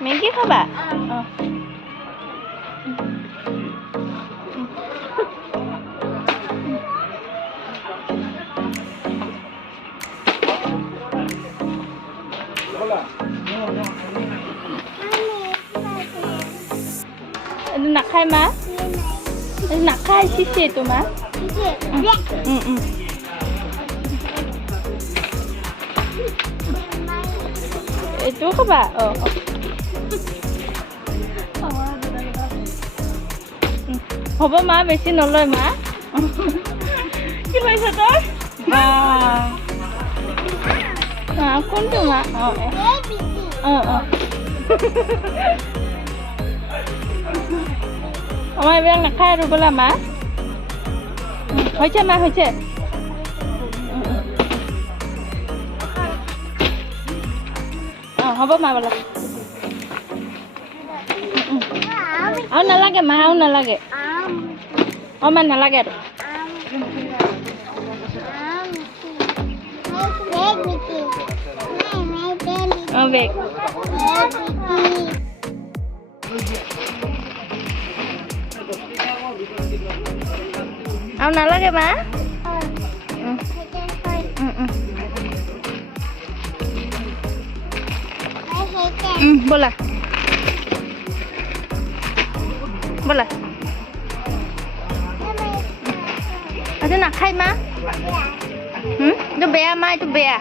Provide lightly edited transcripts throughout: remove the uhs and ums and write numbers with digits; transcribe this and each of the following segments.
Maggi খাবা এইটো নাখায় মা এইটো নাখায় চিচি এইটো মা এইটোও খাবা হ'ব মা বেছি নলয় মা কি লৈছ তই কোনটো মা আমাৰ এইবিলাক নাখায় আৰু বোলা মা হৈছে মা হৈছে হ'ব মা বোলা আৰু নালাগে মা আৰু নালাগে মা নালাগে আৰু বেগ আৰু নালাগে মা ব'লা ব'লা এইটো নাখায় মা এইটো বেয়া মা এইটো বেয়া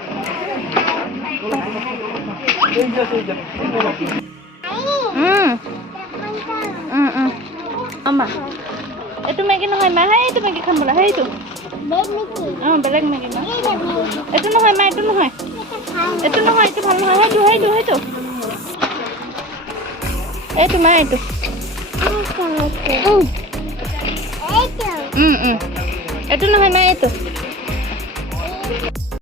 মা এইটো মেগী নহয় মা সেইটো মেগী খাম বোলা সেইটো বেলেগ মেগী মা এইটো নহয় মা এইটো নহয় এইটো নহয় এইটো ভাল নহয় সেইটো সেইটো সেইটো এইটো মা এইটো এইটো নহয় মা এইটো